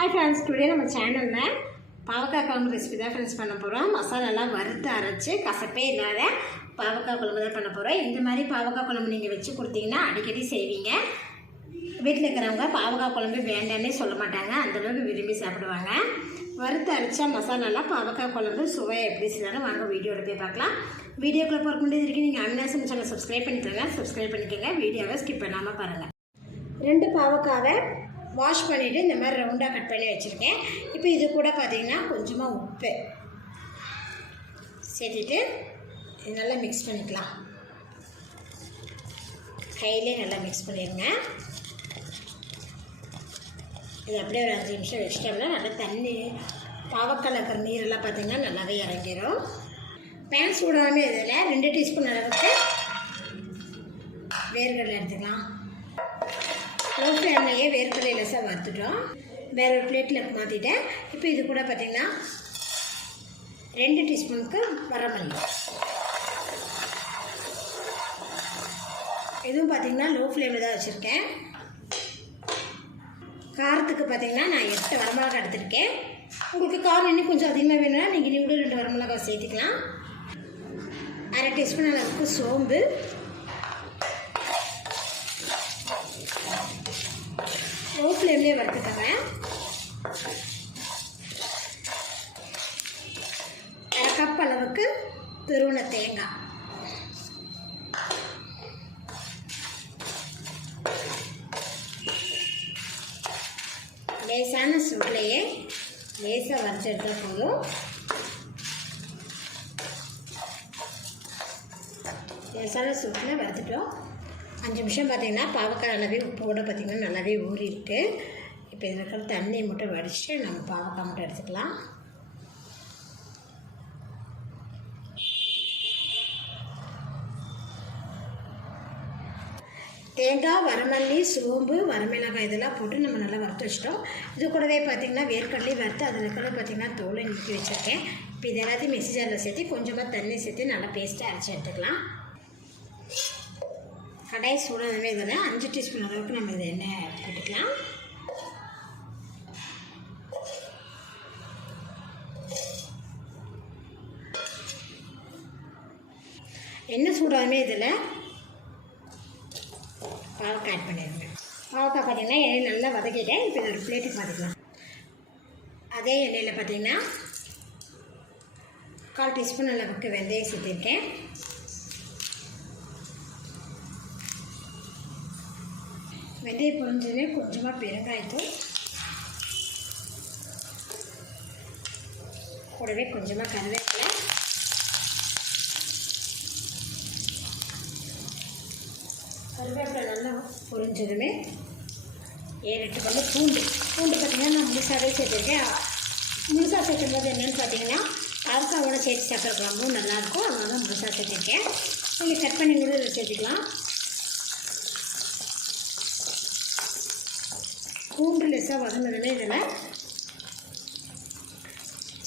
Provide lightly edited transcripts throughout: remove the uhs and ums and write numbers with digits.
Hi friends, today நம்ம சேனலில் பாவக்காய் குழம்பு ரெசிபி தான் ஃப்ரெண்ட்ஸ் பண்ண போகிறோம். மசாலாலாம் வறுத்து அரைச்சி கசப்பே இல்லாத பாவக்காய் குழம்பு தான் பண்ண போகிறோம். இந்த மாதிரி பாவக்காய் குழம்பு நீங்கள் வச்சு கொடுத்தீங்கன்னா அடிக்கடி செய்வீங்க. வீட்டில் இருக்கிறவங்க பாவக்காய் குழம்பு வேண்டான்னே சொல்ல மாட்டாங்க, அந்தளவுக்கு விரும்பி சாப்பிடுவாங்க. வறுத்து அரைச்சா மசாலாலாம் பாவக்காய் குழம்பு சுவை எப்படி செய்யணும் வாங்க வீடியோவில் போய் பார்க்கலாம். வீடியோக்குள்ளே போகிற முடியாது இருக்குது. நீங்கள் ஆமினா சேனல் சப்ஸ்கிரைப் பண்ணிக்கோங்க. சப்ஸ்கிரைப் பண்ணிக்கோங்க. வீடியோவை ஸ்கிப் பண்ணாமல் பாருங்கள். 2 பாவக்காவை வாஷ் பண்ணிவிட்டு இந்த மாதிரி ரவுண்டாக கட் பண்ணி வச்சுருக்கேன். இப்போ இது கூட பார்த்திங்கன்னா கொஞ்சமாக உப்பு சேர்த்துட்டு இது நல்லா மிக்ஸ் பண்ணிக்கலாம். கையிலே நல்லா மிக்ஸ் பண்ணிடுங்க. இது அப்படியே ஒரு 5 நிமிஷம் வச்சிட்டோம்னா நல்லா தண்ணி பாவக்காயில் இருக்கிற நீரெல்லாம் பார்த்திங்கன்னா நல்லாவே இறங்கிடும். பேன் சூடாமே இதில் 2 டீஸ்பூன் அளவுக்கு வேர்க்கடலை எடுத்துக்கலாம். லோ ஃப்ளேம்லேயே வேர்க்கடலை லேசாக வறுத்துட்டோம். வேறு ஒரு பிளேட்டில் மாற்றிட்டேன். இப்போ இது கூட பார்த்திங்கன்னா 2 டீஸ்பூனுக்கு வரமல்லி, இதுவும் பார்த்திங்கன்னா லோ ஃப்ளேமில் தான் வச்சுருக்கேன். காரத்துக்கு பார்த்திங்கன்னா நான் 8 வரமிளகாய் எடுத்துருக்கேன். உங்களுக்கு காரம் இன்னும் கொஞ்சம் அதிகமாக வேணும்னா நீங்கள் இன்னும் 2 வரமிளகாய் சேர்த்துக்கலாம். 1/2 டீஸ்பூன் அளவுக்கு சோம்பு, லோ ஃப்ளேம்லேயே வறுத்துக்கோங்க. 1/2 கப் அளவுக்கு துருவன தேங்காய், லேசான சூட்லேயே லேசாக வறுத்து எடுத்தால் போதும். லேசான சூட்டில் வறுத்துட்டோம். 5 நிமிஷம் பார்த்திங்கன்னா பாவக்காய் நல்லாவே உப்போடு பார்த்திங்கன்னா நல்லாவே ஊறி இருக்குது. இப்போ இதில் இருக்கிற தண்ணியை மட்டும் வடித்து நம்ம பாவக்காய் மட்டும் எடுத்துக்கலாம். தேங்காய், வரமல்லி, சோம்பு, வரமிளகாய் இதெல்லாம் போட்டு நம்ம நல்லா வறுத்து வச்சிட்டோம். இது கூடவே பார்த்திங்கன்னா வேர்க்கடலையும் வறுத்து அதில் இருக்கிற பார்த்திங்கன்னா தோலை நீக்கி வச்சுருக்கேன். இப்போ இது எல்லாத்தையும் மிக்ஸி ஜாரில் சேர்த்து கொஞ்சமாக தண்ணி சேர்த்து நல்லா பேஸ்ட்டாக அரைச்சி எடுத்துக்கலாம். கடாய் சூடாகவே இதில் 5 டீஸ்பூன் அளவுக்கு நம்ம இதை எண்ணெய் போட்டுக்கலாம். எண்ணெய் சூடாகவே இதில் பாவக்காய் ஆட் பண்ணிடுங்க. பாவக்காய் பார்த்திங்கன்னா எண்ணெய் நல்லா வதக்கிட்டேன். இப்போ இதை ஒரு பிளேட்டுக்கு மாற்றிக்கலாம். அதே எண்ணெயில் பார்த்திங்கன்னா 1/4 டீஸ்பூன் அளவுக்கு வெந்தயம் சேர்த்துருக்கேன். வெந்தயம் பொரிஞ்சதுமே கொஞ்சமாக பெருங்காயத்தூள், கூடவே கொஞ்சமாக கருவேப்பிலை, கருவேப்பிலை நல்லா பொரிஞ்சதுமே 7-8 பல்லு பூண்டு பார்த்திங்கன்னா நான் முழுசாகவே சேர்த்துருக்கேன். முழுசாக சேர்க்கும்போது என்னென்னு பார்த்தீங்கன்னா பாவக்காவோட சேர்த்து சாப்பிட்ற குழம்பும் நல்லாயிருக்கும். அதனால தான் முழுசாக சேர்த்துருக்கேன். நீங்கள் கட் பண்ணி கூட இதை சேர்த்துக்கலாம். பூண்டு லேசாக வதங்கினதுமே இதில்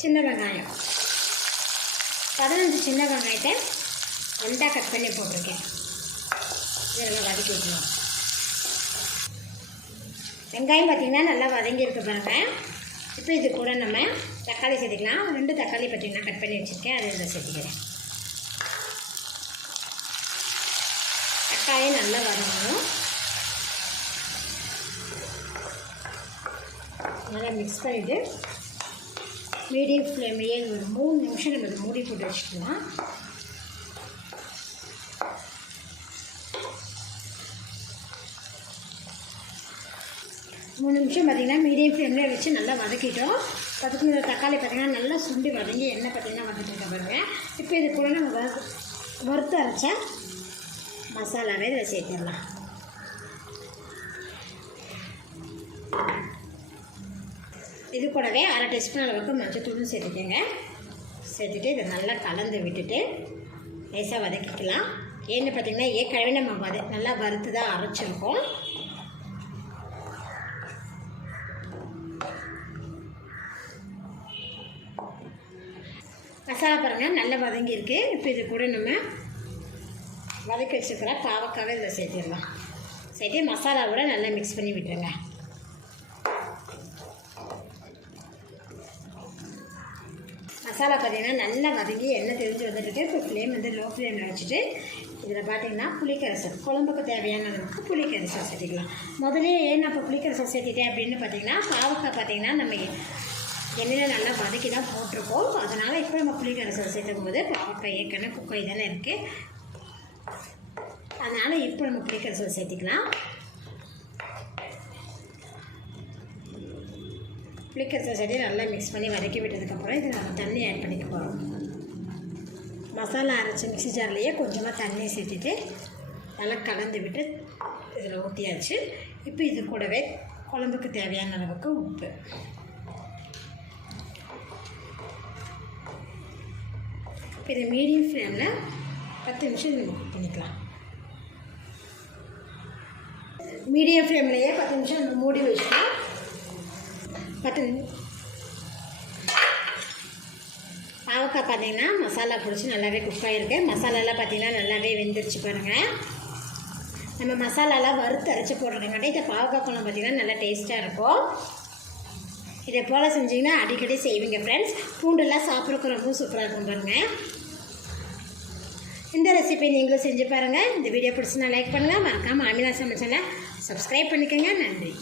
சின்ன வெங்காயம் 15 சின்ன வெங்காயத்தை 2 கட் பண்ணி போட்டிருக்கேன். இதெல்லாம் வதக்கி விட்டுருவோம். வெங்காயம் பார்த்திங்கன்னா நல்லா வதங்கியிருக்கு பாருங்க. இப்போ இது கூட நம்ம தக்காளி சேர்த்துக்கலாம். 2 தக்காளி பார்த்திங்கன்னா கட் பண்ணி வச்சுருக்கேன், அதை இதில் சேர்த்துக்கிறேன். தக்காளி நல்லா வதங்கணும். நல்லா மிக்ஸ் பண்ணிவிட்டு மீடியம் ஃப்ளேம்லேயே ஒரு 3 நிமிஷம் நம்ம மூடி போட்டு வச்சுக்கலாம். மூணு நிமிஷம் பார்த்திங்கன்னா மீடியம் ஃப்ளேம்லேயே வச்சு நல்லா வதக்கிட்டோம். வதக்கின தக்காளி பார்த்திங்கன்னா நல்லா சுண்டி வதங்கி எண்ணெய் பார்த்திங்கன்னா வதக்கிட்டு பாருங்க. இப்போ இது கூட நம்ம வறுத்து அரைச்ச மசாலாவே இதில் சேர்த்துடலாம். இது கூடவே 1/2 டீஸ்பூன் அளவுக்கு மஞ்சத்தூளும் சேர்த்துக்கோங்க. சேர்த்துட்டு இதை நல்லா கலந்து விட்டுட்டு லேசாக வதக்கிக்கலாம். ஏன்னு பார்த்திங்கன்னா ஏற்கனவே நம்ம நல்லா வறுத்து தான் அரைச்சிருக்கோம். மசாலா பாருங்கள் நல்லா வதங்கியிருக்கு. இப்போ இது கூட நம்ம வதக்கி வச்சுக்கிற பாவக்காவை இதில் சேர்த்துடலாம். சேர்த்து மசாலாவோட நல்லா மிக்ஸ் பண்ணி விட்டுருங்க. மசாலா பார்த்திங்கன்னா நல்லா வதங்கி எண்ணெய் தெரிஞ்சு வந்துட்டு இப்போ ஃப்ளேம் வந்து லோ ஃப்ளேமில் வச்சுட்டு இதில் பார்த்திங்கன்னா புளிக்கரைசல் குழம்புக்கு தேவையான அளவுக்கு புளிக்கரைசல் சேர்த்திக்கலாம். முதலே ஏன் நான் இப்போ புளிக்கரைசல் சேர்த்திட்டேன் அப்படின்னு பார்த்திங்கன்னா பாவக்காய் பார்த்திங்கன்னா நம்ம எண்ணெயில் நல்லா வதக்கி தான் போட்டிருக்கோம். அதனால் இப்போ நம்ம புளிக்கரைசல் சேர்த்துக்கும் போது பாவக்காய் ஏற்கனவே குக்காய் தானே இருக்குது. அதனால் இப்போ நம்ம புளிக்கரைசல் சேர்த்திக்கலாம். புளிக்கரைசல் சேர்த்து நல்லா மிக்ஸ் பண்ணி வதக்கி விட்டதுக்கப்புறம் இதில் நம்ம தண்ணி ஆட் பண்ணிக்க போகிறோம். மசாலா அரைச்சி மிக்ஸி ஜார்லேயே கொஞ்சமாக தண்ணி சேர்த்துட்டு நல்லா கலந்து விட்டு இதில் ஊற்றியாச்சு. இப்போ இது கூடவே குழம்புக்கு தேவையான அளவுக்கு உப்பு, இப்போ இதை மீடியம் ஃப்ளேமில் 10 நிமிஷம் நம்ம குக் பண்ணிக்கலாம். மீடியம் ஃப்ளேம்லேயே 10 நிமிஷம் நம்ம மூடி வச்சுக்கலாம். 10 பாவக்காய் பார்த்திங்கன்னா மசாலா பிடிச்சி நல்லாவே குக் ஆகிருக்கு. மசாலாலாம் பார்த்திங்கன்னா நல்லாவே வெந்துருச்சு பாருங்கள். நம்ம மசாலாலாம் வறுத்து அரைச்சி போடுறதுங்காட்டி இந்த பாவக்காய் குழம்பு பார்த்திங்கன்னா நல்லா டேஸ்ட்டாக இருக்கும். இதை போல் செஞ்சிங்கன்னா அடிக்கடி செய்வீங்க ஃப்ரெண்ட்ஸ். பூண்டெல்லாம் சாப்பிட்றதுக்கு ரொம்ப சூப்பராக இருக்கும் பாருங்கள். இந்த ரெசிபி நீங்களும் செஞ்சு பாருங்கள். இந்த வீடியோ பிடிச்சினா லைக் பண்ணுங்கள். மறக்காமல் ஆமினா சமைச்சலை சப்ஸ்கிரைப் பண்ணிக்கோங்க. நன்றி.